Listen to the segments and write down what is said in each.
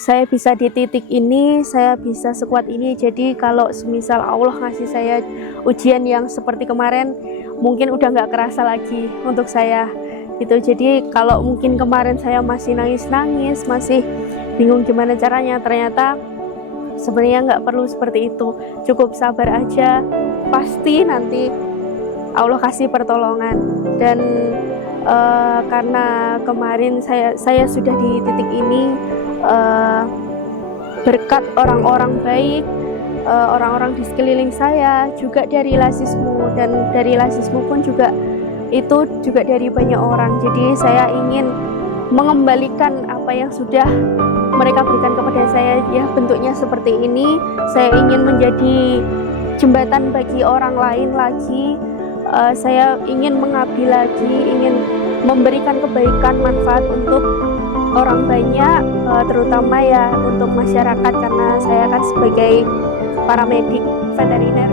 saya bisa di titik ini, saya bisa sekuat ini. Jadi kalau semisal Allah ngasih saya ujian yang seperti kemarin, mungkin udah nggak kerasa lagi untuk saya gitu. Jadi kalau mungkin kemarin saya masih nangis-nangis, masih bingung gimana caranya, ternyata sebenarnya nggak perlu seperti itu. Cukup sabar aja, pasti nanti Allah kasih pertolongan. Dan karena kemarin saya sudah di titik ini, berkat orang-orang baik, orang-orang di sekeliling saya, juga dari Lasismu, dan dari Lasismu pun juga itu juga dari banyak orang. Jadi saya ingin mengembalikan apa yang sudah mereka berikan kepada saya, ya bentuknya seperti ini. Saya ingin menjadi jembatan bagi orang lain lagi. Saya ingin mengabdi lagi, ingin memberikan kebaikan, manfaat untuk orang banyak, terutama ya untuk masyarakat, karena saya kan sebagai paramedik veteriner.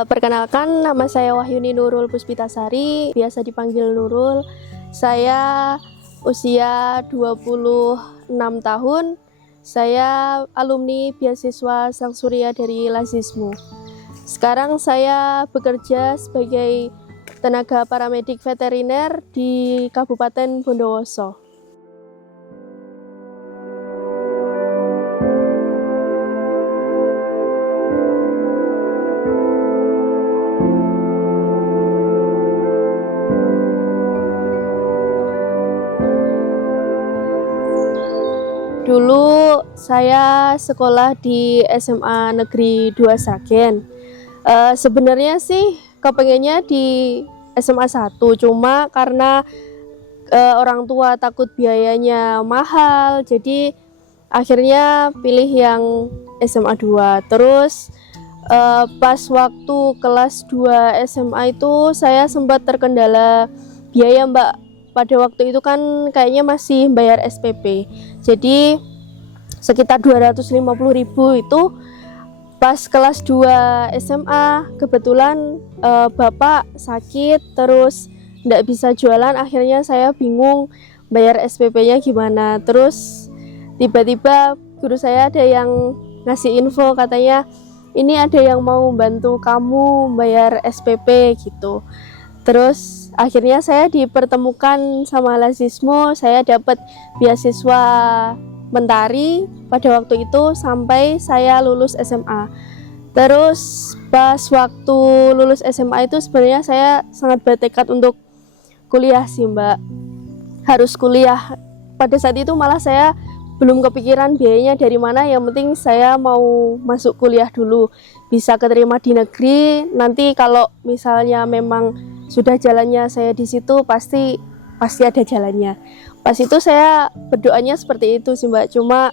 Perkenalkan, nama saya Wahyuni Nurul Puspitasari, biasa dipanggil Nurul. Saya usia 26 tahun. Saya alumni beasiswa Sang Surya dari Lasismu. Sekarang saya bekerja sebagai tenaga paramedik veteriner di Kabupaten Bondowoso. Dulu saya sekolah di SMA Negeri 2 Sragen. Sebenarnya sih kepengennya di SMA 1, cuma karena orang tua takut biayanya mahal, jadi akhirnya pilih yang SMA 2. Terus pas waktu kelas 2 SMA itu saya sempat terkendala biaya, Mbak. Pada waktu itu kan kayaknya masih bayar SPP, jadi sekitar 250.000 itu. Pas kelas 2 SMA kebetulan bapak sakit, terus tidak bisa jualan, akhirnya saya bingung bayar SPP-nya gimana. Terus tiba-tiba guru saya ada yang ngasih info, katanya ini ada yang mau bantu kamu bayar SPP gitu. Terus akhirnya saya dipertemukan sama Lasismu, saya dapat beasiswa mentari pada waktu itu sampai saya lulus SMA. Terus pas waktu lulus SMA itu sebenarnya saya sangat bertekad untuk kuliah sih, Mbak. Harus kuliah. Pada saat itu malah saya belum kepikiran biayanya dari mana, yang penting saya mau masuk kuliah dulu, bisa keterima di negeri. Nanti kalau misalnya memang sudah jalannya saya di situ, pasti ada jalannya. Pas itu saya berdoanya seperti itu sih, Mbak. Cuma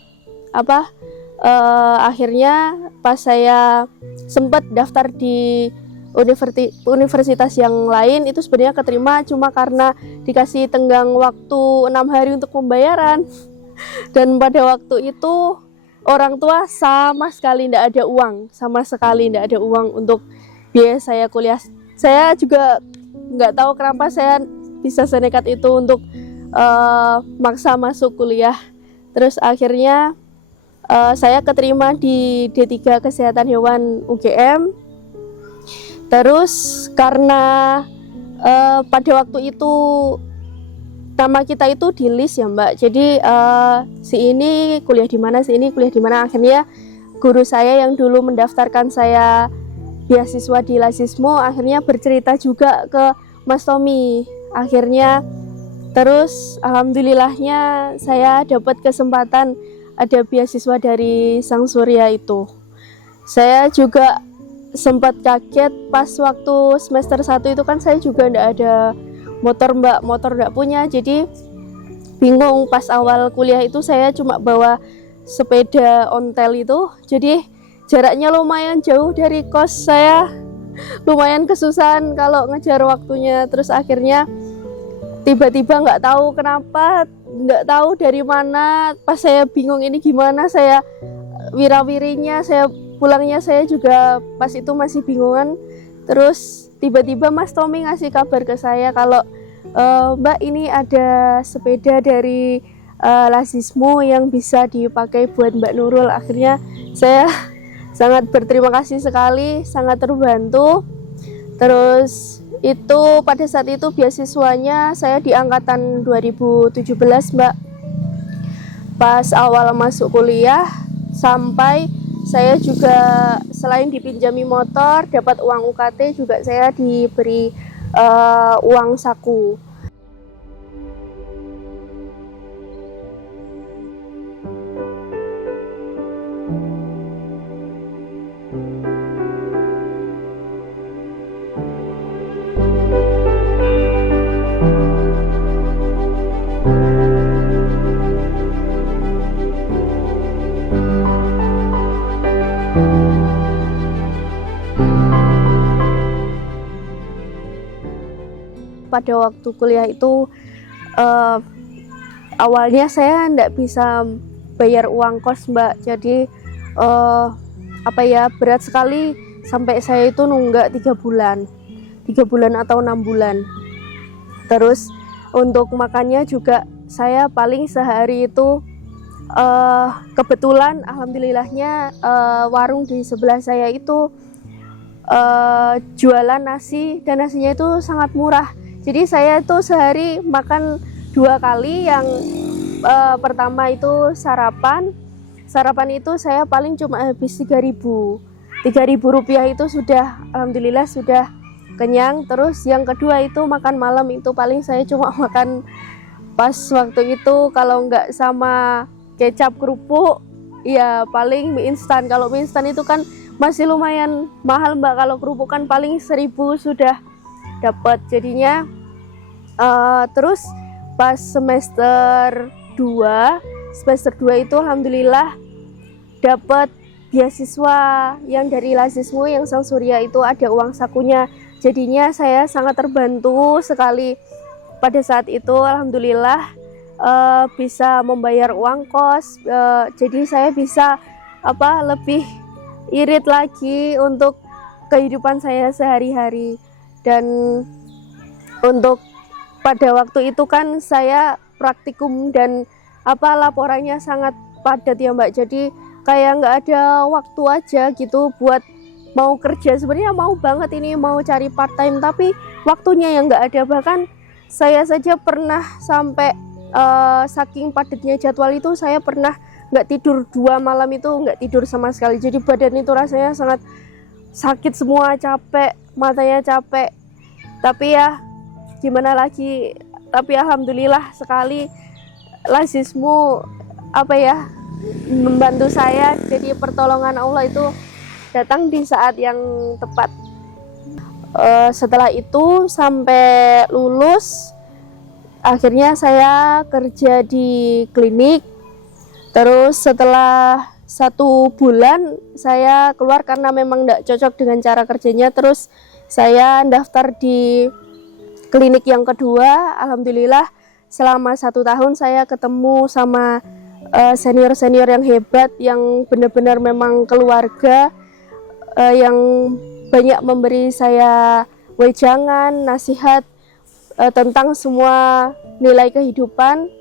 akhirnya pas saya sempat daftar di universitas yang lain, itu sebenarnya keterima, cuma karena dikasih tenggang waktu 6 hari untuk pembayaran. Dan pada waktu itu orang tua sama sekali tidak ada uang untuk biaya saya kuliah. Saya juga nggak tahu kenapa saya bisa senekat itu untuk maksa masuk kuliah. Terus akhirnya saya keterima di D3 Kesehatan Hewan UGM. Terus karena pada waktu itu nama kita itu di list ya, Mbak. Jadi si ini kuliah di mana, si ini kuliah di mana. Akhirnya guru saya yang dulu mendaftarkan saya beasiswa di Lasismu akhirnya bercerita juga ke Mas Tommy. Akhirnya terus alhamdulillahnya saya dapat kesempatan ada beasiswa dari Sang Surya itu. Saya juga sempat kaget pas waktu semester 1 itu kan saya juga tidak ada motor, Mbak, motor tidak punya. Jadi bingung pas awal kuliah itu saya cuma bawa sepeda ontel itu, jadi jaraknya lumayan jauh dari kos saya, lumayan kesusahan kalau ngejar waktunya. Terus akhirnya tiba-tiba nggak tahu kenapa, nggak tahu dari mana, pas saya bingung ini gimana, saya wirawirinya, saya pulangnya saya juga pas itu masih bingungan. Terus tiba-tiba Mas Tommy ngasih kabar ke saya kalau Mbak, ini ada sepeda dari Lasismo yang bisa dipakai buat Mbak Nurul. Akhirnya saya sangat berterima kasih sekali, sangat terbantu. Terus itu pada saat itu beasiswanya saya di angkatan 2017 Mbak. Pas awal masuk kuliah sampai saya juga selain dipinjami motor, dapat uang UKT, juga saya diberi uang saku. Pada waktu kuliah itu awalnya saya tidak bisa bayar uang kos Mbak, jadi berat sekali sampai saya itu nunggak 3 bulan atau 6 bulan. Terus untuk makannya juga saya paling sehari itu kebetulan alhamdulillahnya warung di sebelah saya itu jualan nasi, dan nasinya itu sangat murah. Jadi saya tuh sehari makan 2 kali. Yang pertama itu sarapan itu saya paling cuma habis 3.000 rupiah, itu sudah alhamdulillah sudah kenyang. Terus yang kedua itu makan malam, itu paling saya cuma makan pas waktu itu kalau nggak sama kecap kerupuk ya paling mie instan. Kalau mie instan itu kan masih lumayan mahal Mbak, kalau kerupuk kan paling 1.000 sudah dapat. Jadinya terus pas semester 2 itu alhamdulillah dapat beasiswa yang dari Lasismo, yang Sang Surya itu ada uang sakunya. Jadinya saya sangat terbantu sekali pada saat itu, alhamdulillah bisa membayar uang kos. Jadi saya bisa lebih irit lagi untuk kehidupan saya sehari-hari. Dan untuk pada waktu itu kan saya praktikum dan laporannya sangat padat ya Mbak, jadi kayak nggak ada waktu aja gitu buat mau kerja. Sebenarnya mau banget ini, mau cari part time, tapi waktunya yang nggak ada. Bahkan saya saja pernah sampai saking padatnya jadwal itu, saya pernah nggak tidur 2 malam, itu nggak tidur sama sekali. Jadi badan itu rasanya sangat sakit semua, capek, matanya capek. Tapi ya gimana lagi, tapi alhamdulillah sekali Lasismo membantu saya. Jadi pertolongan Allah itu datang di saat yang tepat. Setelah itu sampai lulus, akhirnya saya kerja di klinik. Terus setelah 1 bulan saya keluar karena memang tidak cocok dengan cara kerjanya. Terus saya daftar di klinik yang kedua. Alhamdulillah selama 1 tahun saya ketemu sama senior-senior yang hebat, yang benar-benar memang keluarga, yang banyak memberi saya wejangan, nasihat tentang semua nilai kehidupan.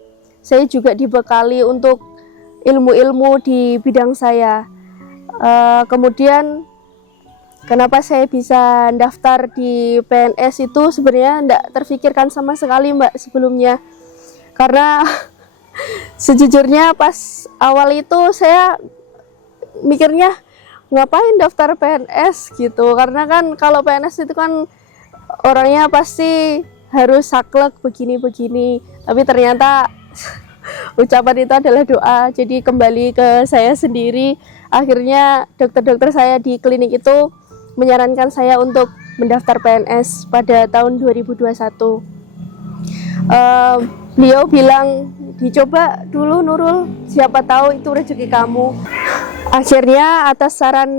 Saya juga dibekali untuk ilmu-ilmu di bidang saya. Kemudian kenapa saya bisa daftar di PNS itu sebenarnya tidak terfikirkan sama sekali Mbak sebelumnya. Karena sejujurnya pas awal itu saya mikirnya ngapain daftar PNS gitu. Karena kan kalau PNS itu kan orangnya pasti harus saklek begini-begini. Tapi ternyata ucapan itu adalah doa. Jadi kembali ke saya sendiri. Akhirnya dokter-dokter saya di klinik itu menyarankan saya untuk mendaftar PNS pada tahun 2021. beliau bilang, dicoba dulu Nurul, siapa tahu itu rezeki kamu. Akhirnya atas saran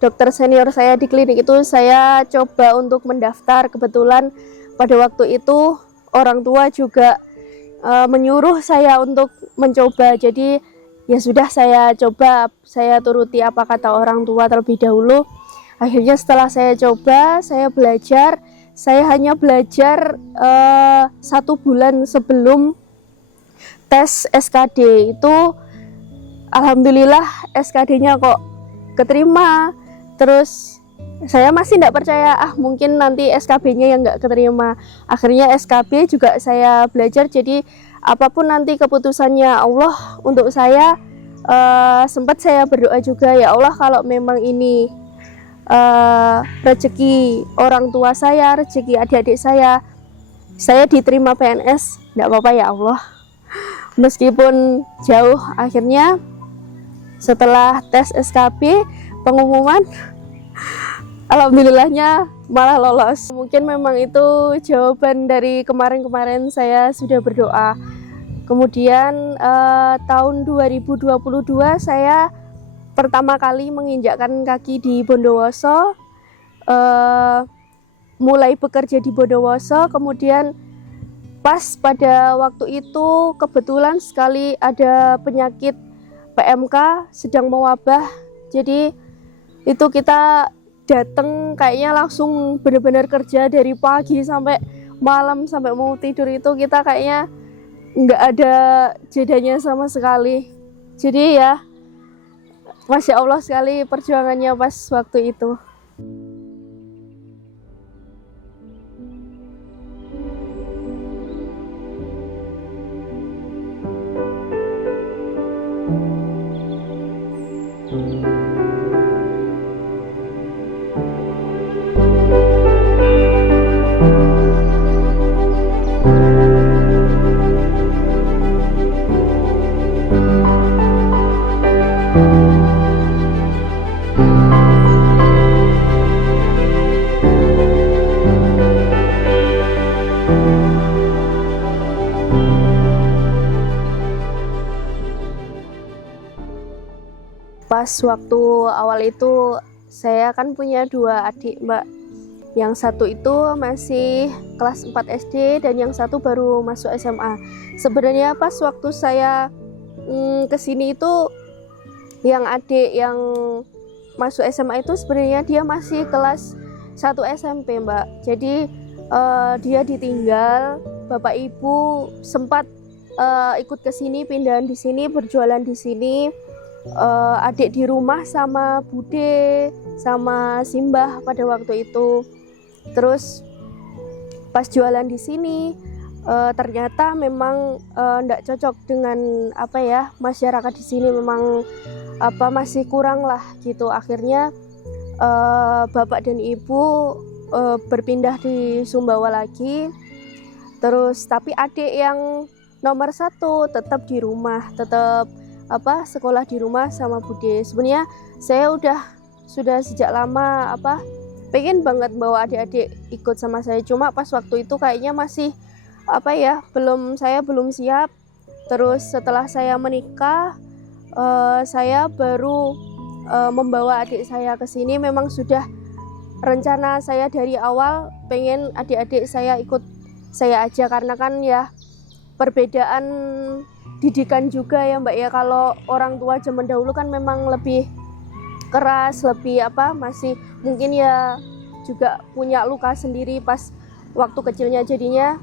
dokter senior saya di klinik itu, saya coba untuk mendaftar. Kebetulan pada waktu itu orang tua juga menyuruh saya untuk mencoba. Jadi ya sudah, saya coba, saya turuti apa kata orang tua terlebih dahulu. Akhirnya setelah saya coba, saya belajar. Saya hanya belajar 1 bulan sebelum tes SKD itu, alhamdulillah SKD-nya kok keterima. Terus saya masih tidak percaya, mungkin nanti SKB-nya yang nggak keterima. Akhirnya SKB juga saya belajar. Jadi apapun nanti keputusannya Allah untuk saya, sempat saya berdoa juga, ya Allah kalau memang ini rezeki orang tua saya, rezeki adik-adik saya diterima PNS, tidak apa-apa ya Allah, meskipun jauh. Akhirnya setelah tes SKB, pengumuman, alhamdulillahnya malah lolos. Mungkin memang itu jawaban dari kemarin-kemarin saya sudah berdoa. Kemudian tahun 2022 saya pertama kali menginjakkan kaki di Bondowoso, mulai bekerja di Bondowoso. Kemudian pas pada waktu itu kebetulan sekali ada penyakit PMK sedang mewabah. Jadi itu kita datang kayaknya langsung benar-benar kerja dari pagi sampai malam, sampai mau tidur itu kita kayaknya nggak ada jedanya sama sekali. Jadi ya Masya Allah sekali perjuangannya pas waktu itu. Pas waktu awal itu saya kan punya 2 adik Mbak. Yang satu itu masih kelas 4 SD dan yang satu baru masuk SMA. Sebenarnya pas waktu saya kesini itu, yang adik yang masuk SMA itu sebenarnya dia masih kelas 1 SMP Mbak. Jadi dia ditinggal, bapak ibu sempat ikut ke sini, pindahan di sini, berjualan di sini. Adik di rumah sama Bude sama Simbah pada waktu itu. Terus pas jualan di sini ternyata memang tidak cocok dengan masyarakat di sini, memang masih kurang lah gitu. Akhirnya bapak dan ibu berpindah di Sumbawa lagi. Terus tapi adik yang nomor 1 tetap di rumah, tetap sekolah di rumah sama Bude. Sebenarnya saya sudah sejak lama pengen banget bawa adik-adik ikut sama saya, cuma pas waktu itu kayaknya masih saya belum siap. Terus setelah saya menikah, saya baru membawa adik saya ke sini. Memang sudah rencana saya dari awal pengen adik-adik saya ikut saya aja, karena kan ya perbedaan didikan juga ya Mbak ya. Kalau orang tua zaman dahulu kan memang lebih keras, lebih masih mungkin ya juga punya luka sendiri pas waktu kecilnya. Jadinya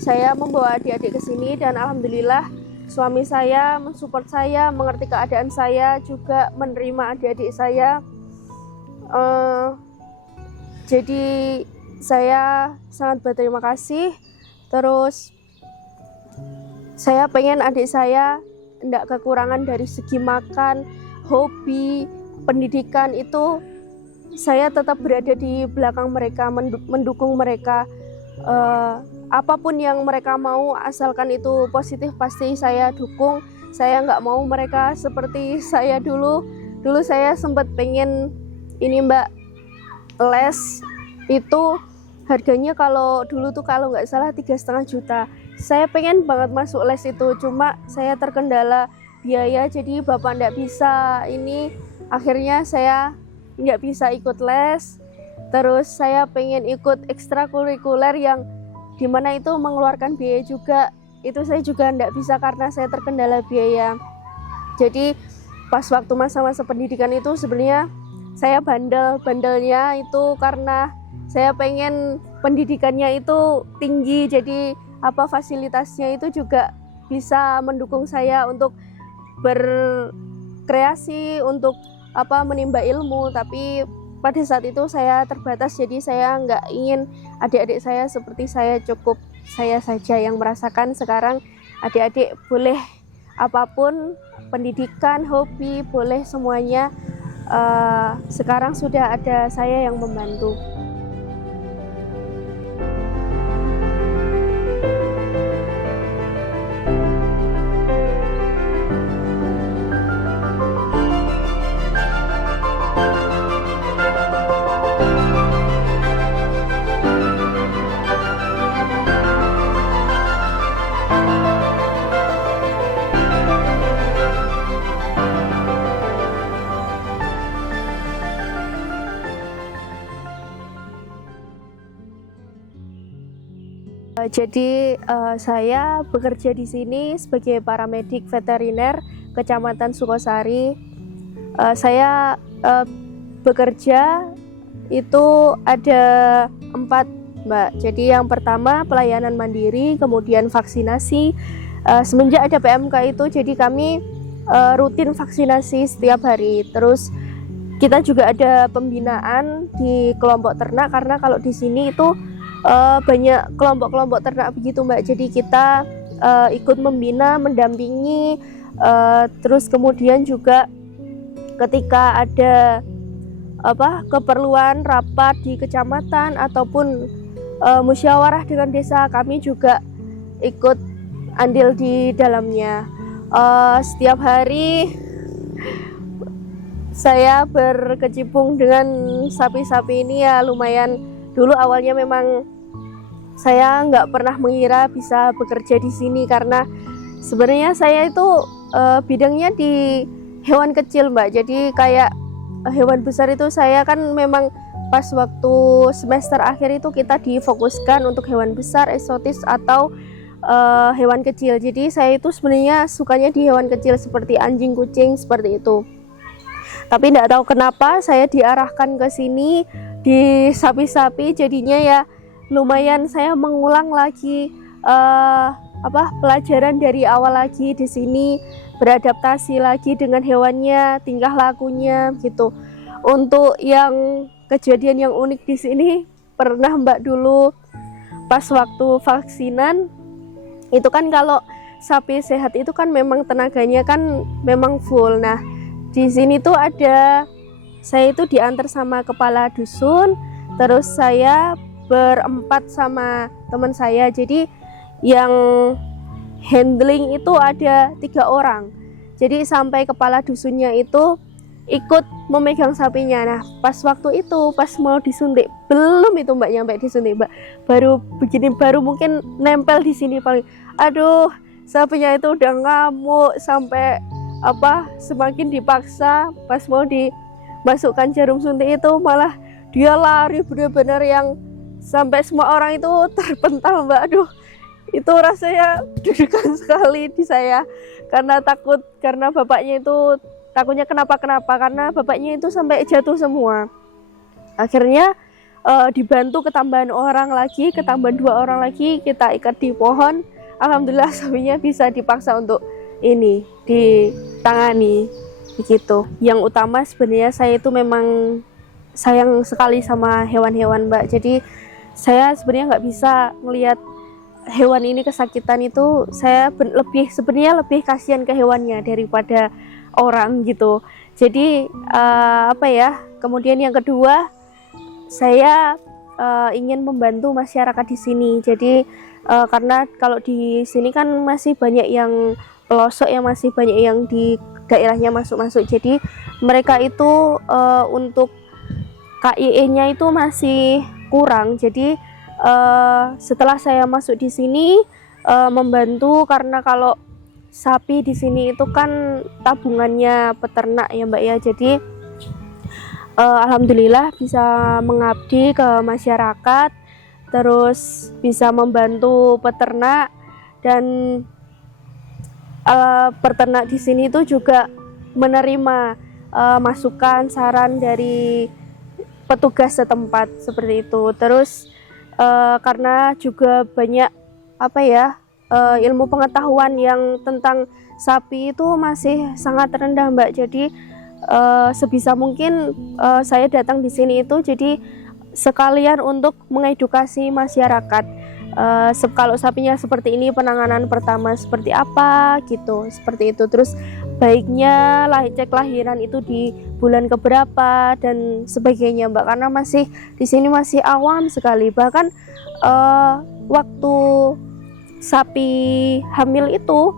saya membawa adik-adik ke sini dan alhamdulillah suami saya mensupport saya, mengerti keadaan saya, juga menerima adik-adik saya. Jadi saya sangat berterima kasih. Terus saya pengen adik saya tidak kekurangan dari segi makan, hobi, pendidikan. Itu saya tetap berada di belakang mereka, mendukung mereka. Apapun yang mereka mau, asalkan itu positif, pasti saya dukung. Saya nggak mau mereka seperti saya dulu. Dulu saya sempat pengen ini Mbak, les itu harganya kalau dulu tuh kalau nggak salah 3,5 juta. Saya pengen banget masuk les itu, cuma saya terkendala biaya, jadi bapak nggak bisa ini, akhirnya saya nggak bisa ikut les. Terus saya pengen ikut ekstrakurikuler yang dimana itu mengeluarkan biaya juga, itu saya juga nggak bisa karena saya terkendala biaya. Jadi pas waktu masa-masa pendidikan itu sebenarnya saya bandelnya itu karena saya pengen pendidikannya itu tinggi, jadi fasilitasnya itu juga bisa mendukung saya untuk berkreasi, untuk menimba ilmu. Tapi pada saat itu saya terbatas, jadi saya nggak ingin adik-adik saya seperti saya, cukup saya saja yang merasakan. Sekarang adik-adik boleh apapun, pendidikan, hobi, boleh semuanya. Sekarang sudah ada saya yang membantu. Jadi saya bekerja di sini sebagai paramedik veteriner Kecamatan Sukosari. Saya bekerja itu ada 4, Mbak. Jadi yang pertama pelayanan mandiri, kemudian vaksinasi. Semenjak ada PMK itu, jadi kami rutin vaksinasi setiap hari. Terus kita juga ada pembinaan di kelompok ternak, karena kalau di sini itu banyak kelompok-kelompok ternak begitu, Mbak. Jadi kita ikut membina, mendampingi, terus kemudian juga ketika ada keperluan rapat di kecamatan ataupun musyawarah dengan desa, kami juga ikut andil di dalamnya. Setiap hari saya berkecimpung dengan sapi-sapi ini ya lumayan. Dulu awalnya memang saya nggak pernah mengira bisa bekerja di sini, karena sebenarnya saya itu bidangnya di hewan kecil, Mbak. Jadi kayak hewan besar itu saya kan memang pas waktu semester akhir itu kita difokuskan untuk hewan besar, eksotis atau hewan kecil. Jadi saya itu sebenarnya sukanya di hewan kecil seperti anjing, kucing, seperti itu. Tapi tidak tahu kenapa saya diarahkan ke sini di sapi-sapi, jadinya ya lumayan saya mengulang lagi pelajaran dari awal lagi di sini, beradaptasi lagi dengan hewannya, tingkah lakunya gitu. Untuk yang kejadian yang unik di sini pernah, Mbak, dulu pas waktu vaksinan itu kan kalau sapi sehat itu kan memang tenaganya kan memang full. Nah, di sini tuh saya itu diantar sama kepala dusun, terus saya berempat sama teman saya. Jadi yang handling itu ada 3 orang. Jadi sampai kepala dusunnya itu ikut memegang sapinya. Nah, pas waktu itu pas mau disuntik, belum itu, Mbak, nyampe disuntik, Mbak, baru begini, baru mungkin nempel di sini paling. Aduh, sapinya itu udah ngamuk sampai semakin dipaksa. Pas mau dimasukkan jarum suntik itu malah dia lari benar-benar yang sampai semua orang itu terpental, Mbak. Aduh, itu rasanya deg-degan sekali di saya, karena takut, karena bapaknya itu takutnya kenapa-kenapa, karena bapaknya itu sampai jatuh semua. Akhirnya dibantu ketambahan 2 orang lagi, kita ikat di pohon. Alhamdulillah sapinya bisa dipaksa untuk ini ditangani begitu. Yang utama sebenarnya saya itu memang sayang sekali sama hewan-hewan, Mbak. Jadi saya sebenarnya nggak bisa melihat hewan ini kesakitan itu. Saya sebenarnya lebih kasihan ke hewannya daripada orang gitu. Jadi kemudian yang kedua, saya ingin membantu masyarakat di sini. Jadi karena kalau di sini kan masih banyak yang pelosok, yang masih banyak yang di daerahnya masuk-masuk. Jadi mereka itu untuk KIE-nya itu masih kurang. Jadi setelah saya masuk di sini membantu, karena kalau sapi di sini itu kan tabungannya peternak ya Mbak ya. Jadi alhamdulillah bisa mengabdi ke masyarakat, terus bisa membantu peternak, dan peternak di sini itu juga menerima masukan, saran dari petugas setempat seperti itu. Terus karena juga banyak ilmu pengetahuan yang tentang sapi itu masih sangat rendah Mbak. Jadi sebisa mungkin saya datang di sini itu jadi sekalian untuk mengedukasi masyarakat. Kalau sapinya seperti ini, penanganan pertama seperti apa gitu, seperti itu. Terus baiknya cek lahiran itu di bulan keberapa dan sebagainya Mbak, karena masih di sini masih awam sekali. Bahkan waktu sapi hamil itu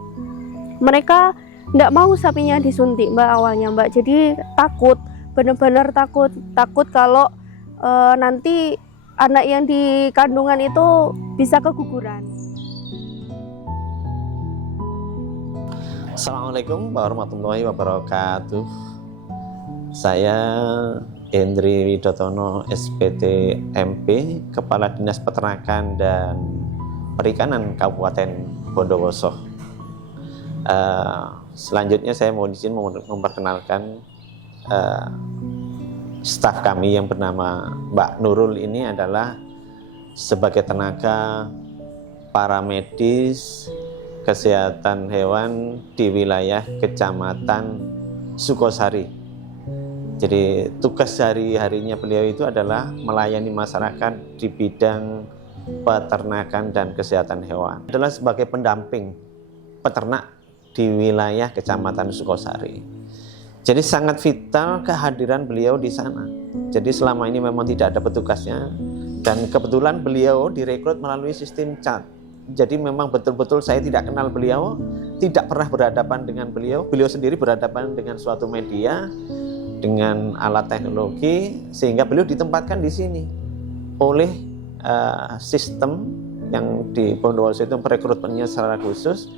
mereka tidak mau sapinya disuntik Mbak awalnya Mbak. Jadi takut, benar-benar takut kalau nanti anak yang di kandungan itu bisa keguguran. Assalamualaikum warahmatullahi wabarakatuh. Saya Hendri Widotono, SPT MP, Kepala Dinas Peternakan dan Perikanan Kabupaten Bondowoso. Selanjutnya saya mohon izin memperkenalkan staf kami yang bernama Mbak Nurul. Ini adalah sebagai tenaga paramedis kesehatan hewan di wilayah Kecamatan Sukosari. Jadi tugas sehari-harinya beliau itu adalah melayani masyarakat di bidang peternakan dan kesehatan hewan. Adalah sebagai pendamping peternak di wilayah Kecamatan Sukosari. Jadi sangat vital kehadiran beliau di sana. Jadi selama ini memang tidak ada petugasnya, dan kebetulan beliau direkrut melalui sistem chat. Jadi memang betul-betul saya tidak kenal beliau, tidak pernah berhadapan dengan beliau. Beliau sendiri berhadapan dengan suatu media, dengan alat teknologi, sehingga beliau ditempatkan di sini oleh sistem yang di Bondowoso itu perekrutmennya secara khusus.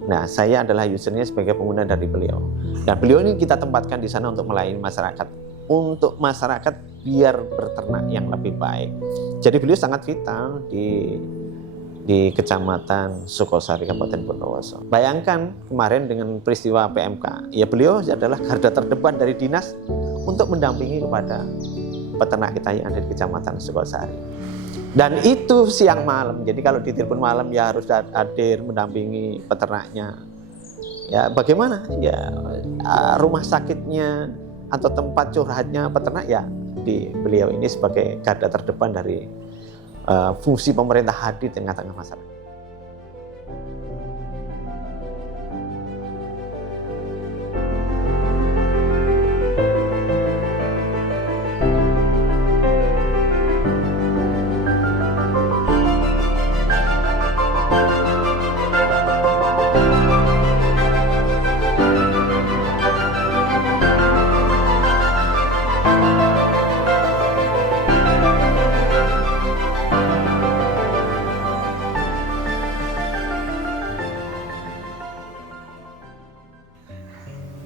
Nah, saya adalah usernya sebagai pengguna dari beliau. Nah, beliau ini kita tempatkan di sana untuk melayani masyarakat, untuk masyarakat biar berternak yang lebih baik. Jadi beliau sangat vital di Kecamatan Sukosari, Kabupaten Bondowoso. Bayangkan kemarin dengan peristiwa PMK, ya beliau adalah garda terdepan dari dinas untuk mendampingi kepada peternak kita yang ada di Kecamatan Sukosari. Dan itu siang malam, jadi kalau ditelepon malam ya harus hadir mendampingi peternaknya. Ya bagaimana? Ya rumah sakitnya atau tempat curhatnya peternak ya di beliau ini sebagai garda terdepan dari fungsi pemerintah hadir di tengah-tengah masyarakat.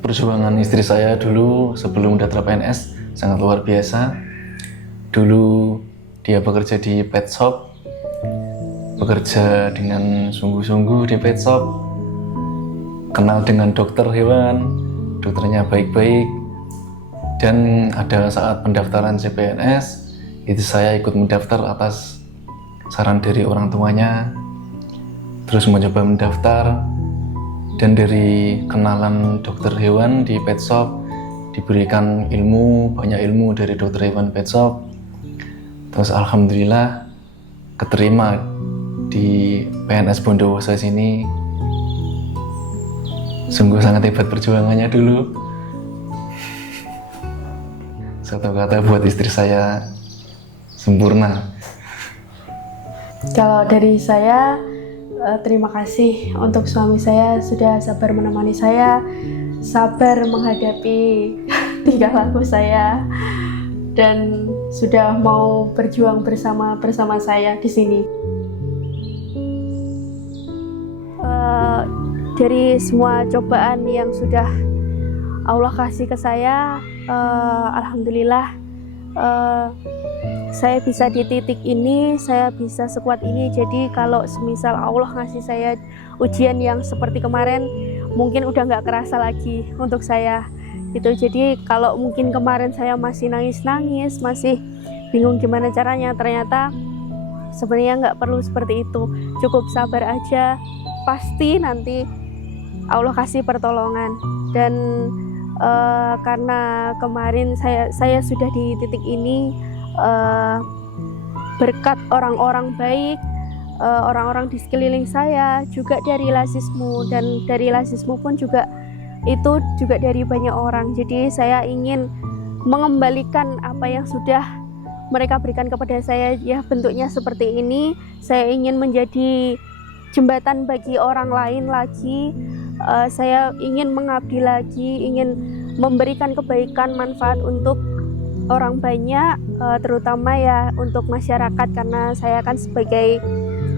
Perjuangan istri saya dulu sebelum daftar PNS sangat luar biasa. Dulu dia bekerja di pet shop, bekerja dengan sungguh-sungguh di pet shop, kenal dengan dokter hewan, dokternya baik-baik. Dan ada saat pendaftaran CPNS, itu saya ikut mendaftar atas saran dari orang tuanya, terus mencoba mendaftar. Dan dari kenalan dokter hewan di pet shop, diberikan banyak ilmu dari dokter hewan pet shop. Terus alhamdulillah keterima di PNS Bondowoso sini. Sungguh sangat hebat perjuangannya dulu. Satu kata buat istri saya, sempurna. Kalau dari saya, terima kasih untuk suami saya sudah sabar menemani saya, sabar menghadapi tingkah laku saya, dan sudah mau berjuang bersama saya di sini. Dari semua cobaan yang sudah Allah kasih ke saya, alhamdulillah saya bisa di titik ini, saya bisa sekuat ini. Jadi kalau semisal Allah ngasih saya ujian yang seperti kemarin, mungkin udah nggak kerasa lagi untuk saya gitu. Jadi kalau mungkin kemarin saya masih nangis-nangis, masih bingung gimana caranya, ternyata sebenarnya nggak perlu seperti itu. Cukup sabar aja, pasti nanti Allah kasih pertolongan. Dan karena kemarin saya sudah di titik ini berkat orang-orang baik, orang-orang di sekeliling saya, juga dari Lasismu, dan dari Lasismu pun juga itu juga dari banyak orang. Jadi saya ingin mengembalikan apa yang sudah mereka berikan kepada saya, ya bentuknya seperti ini. Saya ingin menjadi jembatan bagi orang lain lagi. Saya ingin mengabdi lagi, ingin memberikan kebaikan, manfaat untuk orang banyak, terutama ya untuk masyarakat, karena saya kan sebagai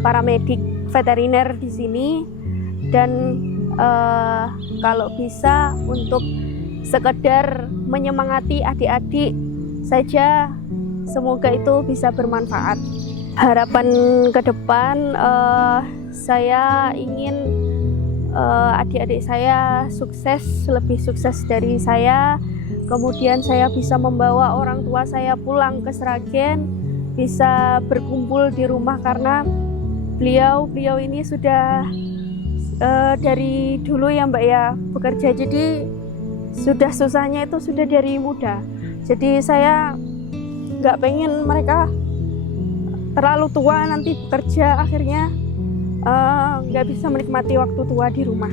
paramedik veteriner di sini. Dan kalau bisa untuk sekedar menyemangati adik-adik saja, semoga itu bisa bermanfaat. Harapan ke depan, saya ingin adik-adik saya sukses, lebih sukses dari saya. Kemudian saya bisa membawa orang tua saya pulang ke Sragen, bisa berkumpul di rumah, karena beliau ini sudah dari dulu ya Mbak ya bekerja, jadi sudah susahnya itu sudah dari muda. Jadi saya nggak pengen mereka terlalu tua nanti bekerja, akhirnya nggak bisa menikmati waktu tua di rumah.